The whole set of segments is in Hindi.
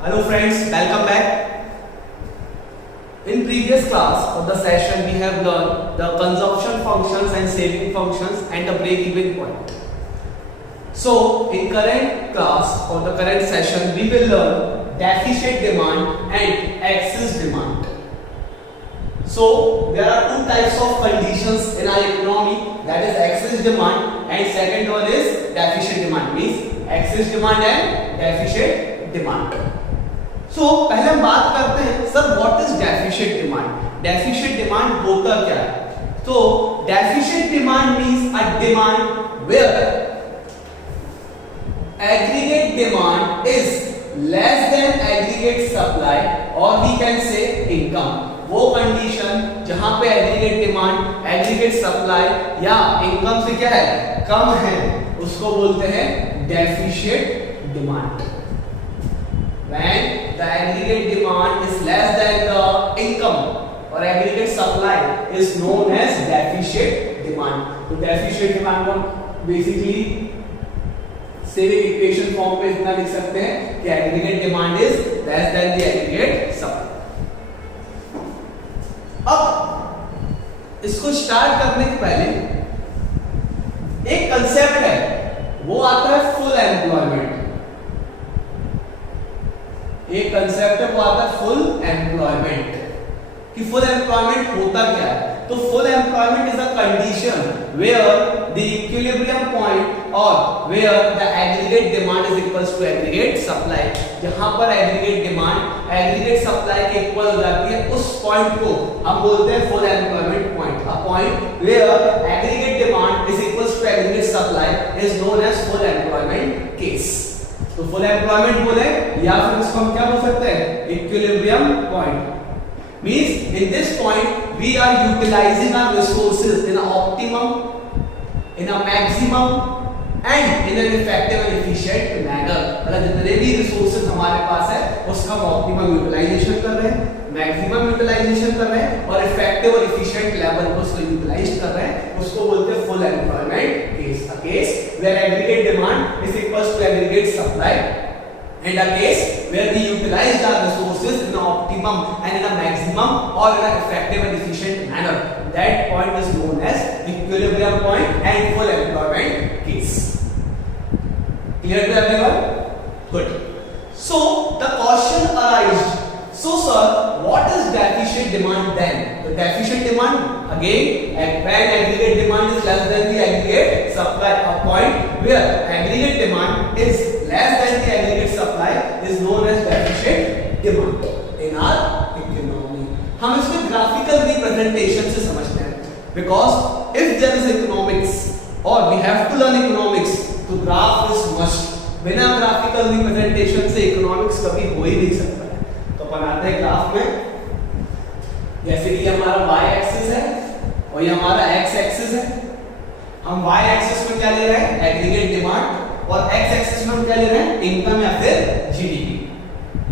Hello friends, welcome back. In previous class of the session we have learned the consumption functions and saving functions and the break-even point. So in current class or the current session we will learn deficit demand and excess demand. So there are two types of conditions in our economy, that is excess demand and second one is deficit demand, means excess demand and deficit demand. So पहले हम बात करते हैं sir what is deficient demand. Deficient demand होता क्या है? तो deficient demand means a demand where aggregate demand is less than aggregate supply और वी कैन से इनकम। वो कंडीशन जहां पे एग्रीगेट डिमांड एग्रीगेट सप्लाई या इनकम से क्या है, कम है, उसको बोलते हैं deficient demand. When the aggregate demand is less than the income or aggregate supply is known as deficit demand. तो deficit demand को basically saving equation form पे इतना लिख सकते हैं कि aggregate demand is less than the aggregate supply. अब इसको स्टार्ट करने के पहले एक कंसेप्ट है, वो आता है फुल एम्प्लॉयमेंट। एक कंसेप्ट है वो आता है फुल एम्प्लॉयमेंट। कि फुल एम्प्लॉयमेंट होता क्या है? तो full employment is a condition where the equilibrium point और where the aggregate demand is equals to aggregate supply. जहां पर एग्रीगेट डिमांड एग्रीगेट सप्लाई के इक्वल हो जाती है, उस पॉइंट को हम बोलते हैं full employment point. A point where aggregate demand is equals to aggregate supply is known as full employment case. तो फुल एम्प्लॉयमेंट बोले या फिर इसको हम क्या बोल सकते हैं, equilibrium point. Means in this point we are utilising our resources in optimum, in a maximum and in an effective and efficient manner. मतलब जितने भी रिसोर्सेज हमारे पास है उसका हम ऑप्टिमम यूटिलाइजेशन कर रहे हैं, मैक्सिमम यूटिलाइजेशन कर रहे हैं और इफेक्टिव और एफिशिएंट लेवल को उसको यूटिलाइज कर रहे हैं, उसको बोलते हैं full employment case. A case where aggregate demand is equals to aggregate supply and a case where we utilize our resources in an optimum and in a maximum or in an effective and efficient manner. That point is known as equilibrium point and full employment case. Clear to everyone? Good. So the question arises, so sir, what is deficit demand then? The deficit demand again when aggregate demand is less than the aggregate supply. A point where aggregate demand is less than the aggregate supply is known as deficit demand in our economy. हम इसको graphical representation से समझते हैं, because if there is economics or we have to learn economics, तो graph is must. बिना graphical representation से economics कभी हो ही नहीं सकता है। तो बनाते हैं ग्राफ में, जैसे कि हमारा y एक्सिस है और ये हमारा x एक्सिस है। हम y एक्सिस में क्या ले रहे हैं, एग्रीगेट डिमांड, और x एक्सिस में हम क्या ले रहे हैं, इनकम या फिर जीडीपी,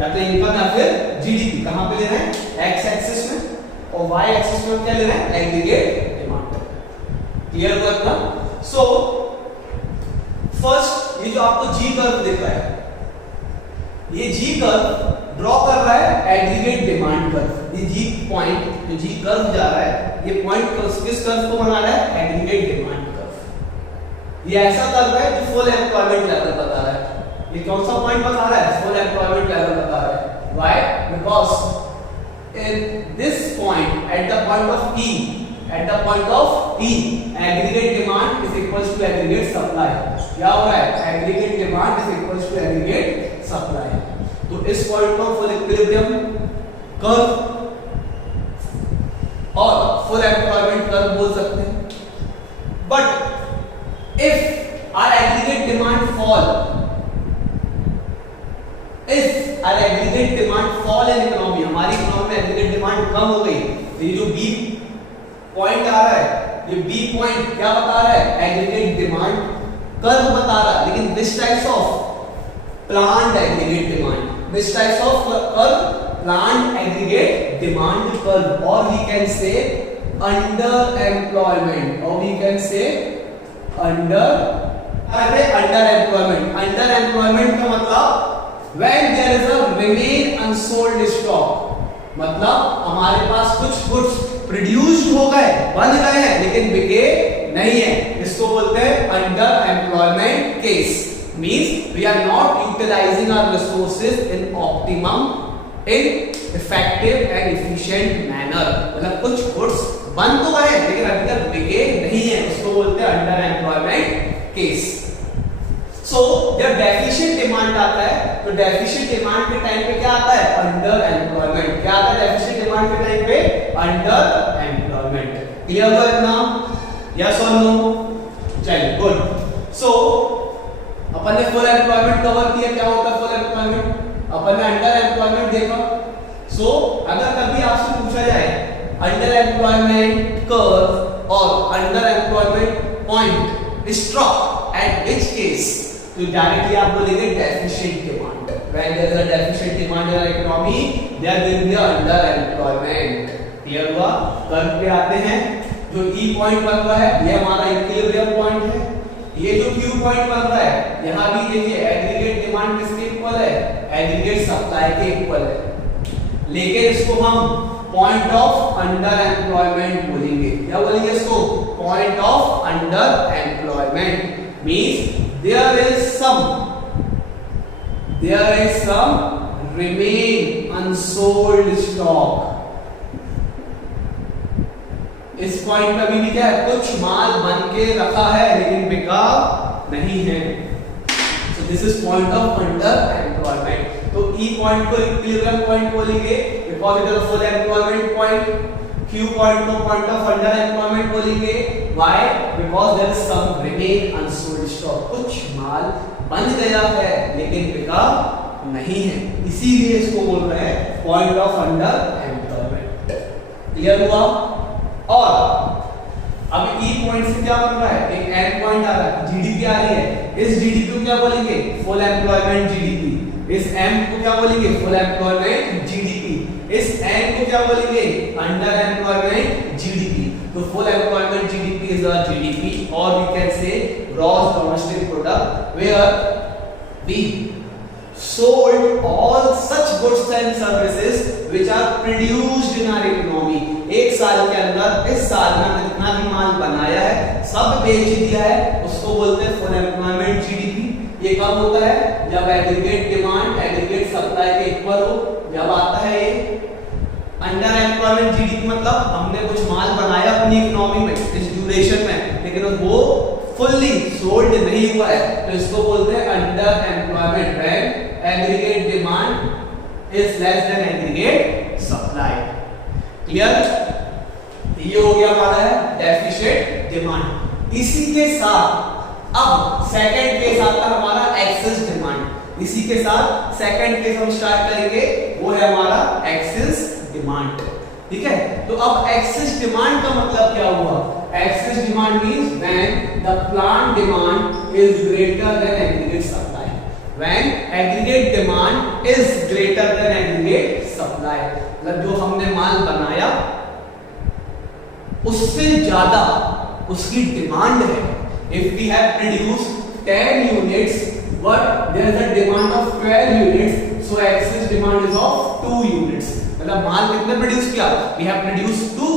या तो इनकम या फिर जीडीपी। कहां पे ले रहे हैं, x एक्सिस में, और y एक्सिस में हम क्या ले रहे हैं, एग्रीगेट डिमांड। क्लियर हुआ इतना? सो फर्स्ट ये जो आपको g कर्व दिख रहा है, ये g कर्व ड्रॉ कर रहा है एग्रीगेट डिमांड कर्व। ये जी पॉइंट जो जी कर्व जा रहा है, ये पॉइंट किस कर्व को बना रहा है, एग्रीगेट डिमांड कर्व। ये ऐसा कर्व है जो फुल एम्प्लॉयमेंट लेवल बता रहा है। ये कौन सा पॉइंट बता रहा है, फुल एम्प्लॉयमेंट लेवल बता रहा है। Why? Because in this point at the point of E, at the point of E aggregate demand is equals to aggregate supply. क्या हो रहा है, aggregate demand is equals to aggregate supply. तो इस पॉइंट को फुल इक्विलिब्रियम कर्व और फुल एम्प्लॉयमेंट कर्व बोल सकते हैं। But if our aggregate demand fall, if our aggregate demand fall in economy, हमारी इकोनॉमी में एग्रीगेट डिमांड कम हो गई, तो ये जो बी पॉइंट आ रहा है, ये बी पॉइंट क्या बता रहा है, एग्रीगेट डिमांड कर्व बता रहा है। लेकिन this types of planned aggregate demand, this types of curve planned aggregate demand curve, or we can say underemployment, or we can say underemployment का मतलब when there is a remain unsold stock, मतलब हमारे पास कुछ गुड्स प्रोड्यूस्ड हो गए, बन गए हैं, लेकिन बिके नहीं है, इसको बोलते हैं under employment case. Means we are not utilising our resources in optimum, in effective and efficient manner, मतलब कुछ गुड्स बन तो गए लेकिन अभी तक बिके नहीं है, उसको बोलते हैं अंडर एम्प्लॉयमेंट केस। सो जब डेफिशिएंट डिमांड आता है तो डेफिशिएंट डिमांड के टाइम पे क्या आता है? Under employment. क्या आता है डेफिशिएंट डिमांड के टाइम पे? Under employment. क्लियर हुआ इतना? यस और नो? चलिए गुड। सो अपन ने फुल एम्प्लॉयमेंट कवर किया, क्या होता है फुल एम्प्लॉयमेंट, अपन ने अंडर एम्प्लॉयमेंट देखा। सो अगर कभी आपसे पूछा जाए अंडर एम्प्लॉयमेंट कर्व और under employment point struck at which case, तो डायरेक्टली आप बोलेंगे deficient demand. When there is a deficient demand in economy there will be under employment. Clear हुआ? कर्व पे आते हैं, जो ई पॉइंट बन रहा है ये हमारा इक्विलिब्रियम पॉइंट है, ये जो क्यू पॉइंट बन रहा है यहां भी देखिए एग्रीगेट डिमांड किसके इक्वल है? एग्रीगेट सप्लाई के इक्वल है, लेकिन इसको हम पॉइंट ऑफ अंडर एम्प्लॉयमेंट बोलेंगे। क्या बोलेंगे इसको? Point of under employment. Means there is some remain unsold stock। इस पॉइंट पे अभी भी क्या है? कुछ माल बन के रखा है लेकिन बिका नहीं है। So this is point of under employment। तो E पॉइंट को इक्विलिब्रियम पॉइंट बोलेंगे because it is a full employment point। Q point को पॉइंट ऑफ अंडर एम्प्लॉयमेंट बोलेंगे। Why? Because there is some remain unsold stock। कुछ माल बन गया है लेकिन बिका नहीं है, इसीलिए इसको बोल रहे हैं point of under employment. Clear हुआ? और अब ई पॉइंट से क्या बन रहा है? एक एन पॉइंट आ रहा है, जीडीपी आ रही है। इस जीडीपी को क्या बोलेंगे? Full employment GDP. इस एम को क्या बोलेंगे? Full employment GDP. इस एन को क्या बोलेंगे? Under employment GDP. तो full employment GDP is the GDP, और we can say gross domestic product, where we sold all such goods and services which are produced in our economy। एक साल के अंदर, इस साल में हमने जितना भी माल बनाया है सब बेच दिया है, उसको बोलते हैं फुल एम्प्लॉयमेंट जीडीपी। ये कब होता है? जब एग्रीगेट डिमांड एग्रीगेट सप्लाई के इक्वल हो, जब आता है ये अंडर एम्प्लॉयमेंट जीडीपी, मतलब हमने कुछ माल बनाया अपनी इकोनॉमी में इस ड्यूरेशन में, लेकिन वो फुल्ली सोल्ड नहीं हुआ है, तो इसको बोलते हैं under employment when aggregate demand is less than aggregate supply. Clear? ये हो गया हमारा है डेफिशिएंट डिमांड। इसी के साथ अब सेकंड केस आता है हमारा एक्सेस डिमांड। इसी के साथ सेकंड केस हम स्टार्ट करेंगे, वो है हमारा एक्सेस डिमांड। ठीक है? तो अब एक्सेस डिमांड का मतलब क्या हुआ? Access demand means when the plant demand is greater than aggregate supply. When aggregate demand is greater than aggregate supply, मतलब जो हमने माल बनाया उससे ज्यादा उसकी डिमांड है। If we have produced 10 units but there is a demand of 12 units, so excess demand is of 2 units। मतलब माल कितने प्रोड्यूस किया? We have produced 2,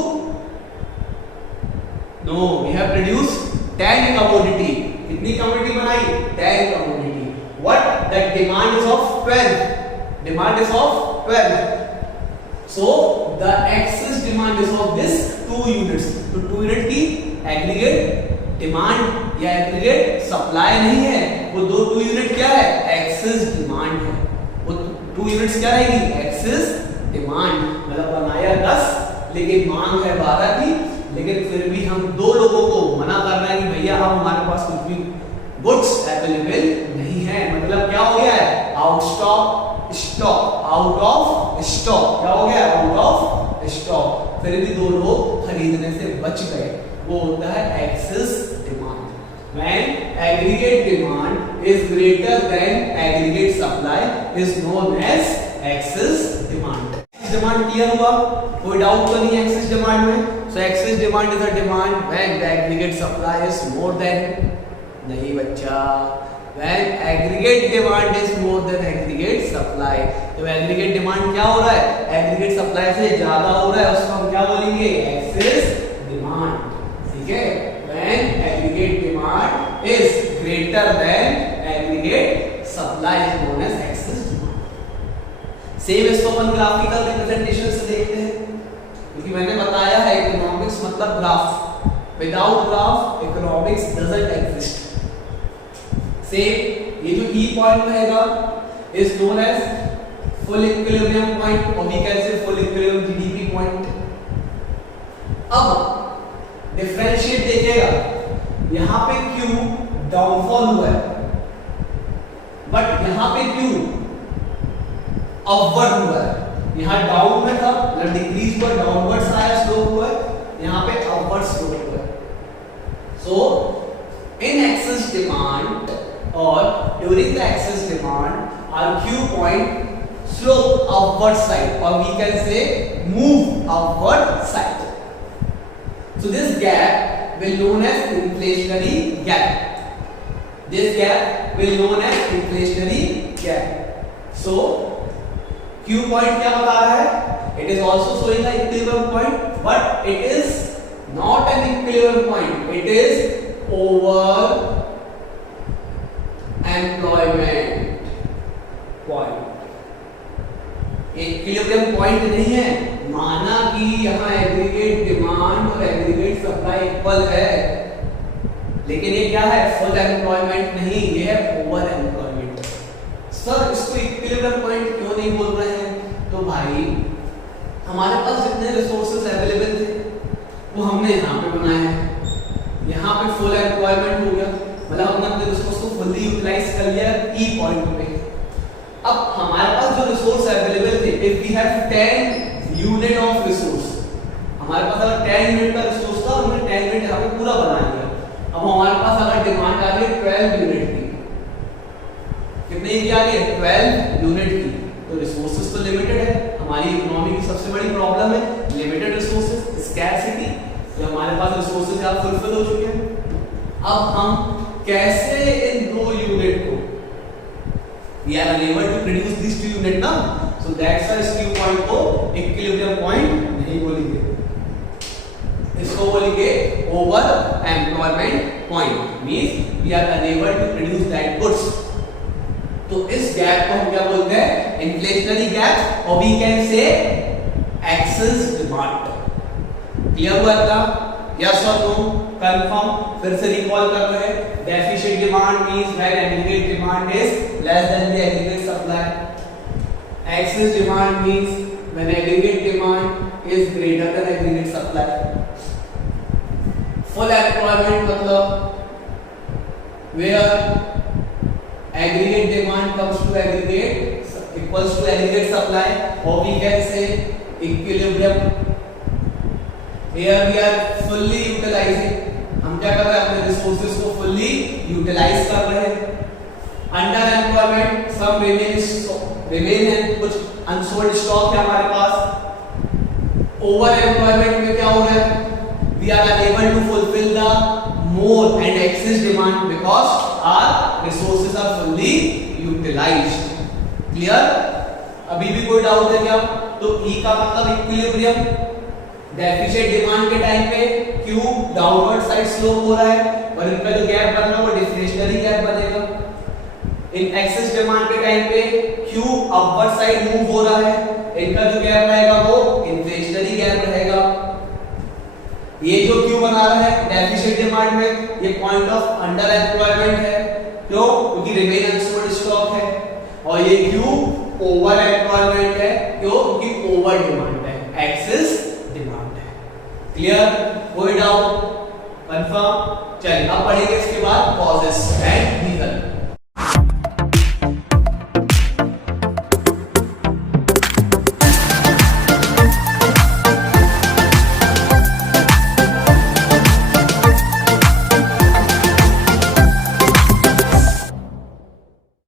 no, we have produced 10 commodity। कितनी कमोडिटी बनाई? 10 commodity. What? The demand is of 12. Demand is of 12. So the excess demand is of this 2 units. तो 2 यूनिट की एग्रीगेट डिमांड या एग्रीगेट सप्लाई नहीं है, वो 2 यूनिट क्या है? एक्सेस डिमांड है। वो 2 यूनिट्स क्या रहेगी? Excess demand. मतलब बनाया 10 लेकिन मांग है 12 की, लेकिन फिर भी हम 2 लोगों को मना कर रहे हैं कि भैया हम हमारे पास कुछ भी गुड्स अवेलेबल नहीं है। मतलब क्या हो गया है? Out stock stock, out of stock. क्या हो गया? Out of stock. फिर भी 2 लोग खरीदने से बच गए, वो होता है excess demand. When aggregate demand is greater than aggregate supply is known as excess demand. Demand clear हुआ? कोई डाउट तो नहीं एक्सेस डिमांड में? So excess demand is a demand when the aggregate supply is more than, नहीं बच्चा, when aggregate demand is more than aggregate supply. तो एग्रीगेट डिमांड क्या हो रहा है, एग्रीगेट सप्लाई से ज्यादा हो रहा है, उसको हम क्या बोलेंगे, एक्सेस डिमांड। ठीक है, when aggregate demand is greater than aggregate supply is known as excess demand. Same इसको अपन ग्राफिकल रिप्रेजेंटेशन से देखते हैं, क्योंकि मैंने बताया है इकोनॉमिक्स मतलब graph, without graph economics doesn't exist. Same ये जो ई पॉइंट रहेगा is known as full equilibrium point, और we can say full equilibrium GDP point. अब डिफरेंशिएट देखिएगा, यहां पे क्यू डाउनफॉल हुआ है, बट यहां पे क्यू अपवर्ड हुआ है। यहां डाउन में था, मतलब डिक्रीज पर डाउनवर्ड्स आया, स्लोप हुआ है, यहां पे अपवर्ड स्लोप हुआ है। So in excess demand or during the excess demand our Q point slope upward side, or we can say move upward side. So this gap will known as inflationary gap. This gap will known as inflationary gap. So Q point क्या बता रहा है? It is also showing an equilibrium point, but it is not an equilibrium point. It is over employment point, equilibrium point नहीं है। माना कि यहाँ एग्रीगेट डिमांड और एग्रीगेट सप्लाई इक्वल है, लेकिन ये क्या है, फुल एम्प्लॉयमेंट नहीं, ये है ओवर एम्प्लॉयमेंट। सर इसको इक्विलिब्रियम पॉइंट क्यों नहीं बोल रहे हैं? तो भाई हमारे पास जितने रिसोर्सेज अवेलेबल थे वो हमने यहाँ पे बनाए हैं। यहाँ पे फुल एम्प्लॉयमेंट हो गया, मतलब हमने अपने रिसोर्स को फुल्ली यूटिलाइज कर लिया ई पॉइंट पे। अब हमारे पास जो रिसोर्स अवेलेबल थे, if we have 10 unit of resource, हमारे पास अगर 10 यूनिट का रिसोर्स था, हमने 10 यूनिट यहाँ पे पूरा बना लिया। अब हमारे पास अगर डिमांड आ गई 12 यूनिट की, कितने की आ गई, 12 यूनिट की, तो रिसोर्सेज तो लिमिटेड है। हमारी इकोनॉमी की सबसे बड़ी प्रॉब्लम है लिमिटेड रिसोर्सेज, स्कैर्सिटी। जो हमारे पास रिसोर्सेज यहाँ फुलफिल हो चुके हैं, अब हम कैसे इन दो यूनिट को, we are unable to produce these two unit ना, so that's why इस Q point को equilibrium point नहीं बोलेंगे, इसको बोलेंगे over employment point, means we are unable to produce that goods। तो इस गैप को हम क्या बोलते हैं, inflationary gap, और we can say excess demand। Clear हुआ था? यस और नो, कंफर्म? फिर से रिकॉल कर रहे हैं, deficient demand means when aggregate demand is less than the aggregate supply. Excess demand means when aggregate demand is greater than aggregate supply. Full employment मतलब where aggregate demand comes to aggregate equals to aggregate supply, और we can say equilibrium. Here we are fully utilizing, हम क्या कर रहे हैं, अपने रिसोर्सेज को फुल्ली यूटिलाइज कर रहे हैं। अंडर एम्प्लॉयमेंट सम रिमेन है, कुछ अनसोल्ड स्टॉक है हमारे पास। ओवर एम्प्लॉयमेंट में क्या हो रहा है, we are unable to fulfil the more and excess demand because our resources are fully utilised. Clear? अभी भी कोई डाउट है क्या? तो ई का मतलब इक्विलिब्रियम, डेफिशिएंट डिमांड के टाइम पे Q डाउनवर्ड साइड स्लोप हो रहा है, और इनका जो गैप बन रहा है वो डिफ्लेशनरी गैप बनेगा। इन एक्सेस डिमांड के टाइम पे Q अपवर्ड साइड मूव हो रहा है, इनका जो गैप रहेगा वो इन्फ्लेशनरी गैप रहेगा। ये जो Q बना रहा है डेफिशिएंट डिमांड में, ये पॉइंट ऑफ अंडर एम्प्लॉयमेंट है। क्यों? क्योंकि रिमेन अनसोल्ड स्टॉक है। और ये Q ओवर एम्प्लॉयमेंट है। क्यों? क्योंकि ओवर डिमांड है, एक्सेस डिमांड है। क्लियर? कोई डाउट? कंफर्म? चलिए अब पढ़ेंगे इसके बाद कॉजेस एंड रीजन।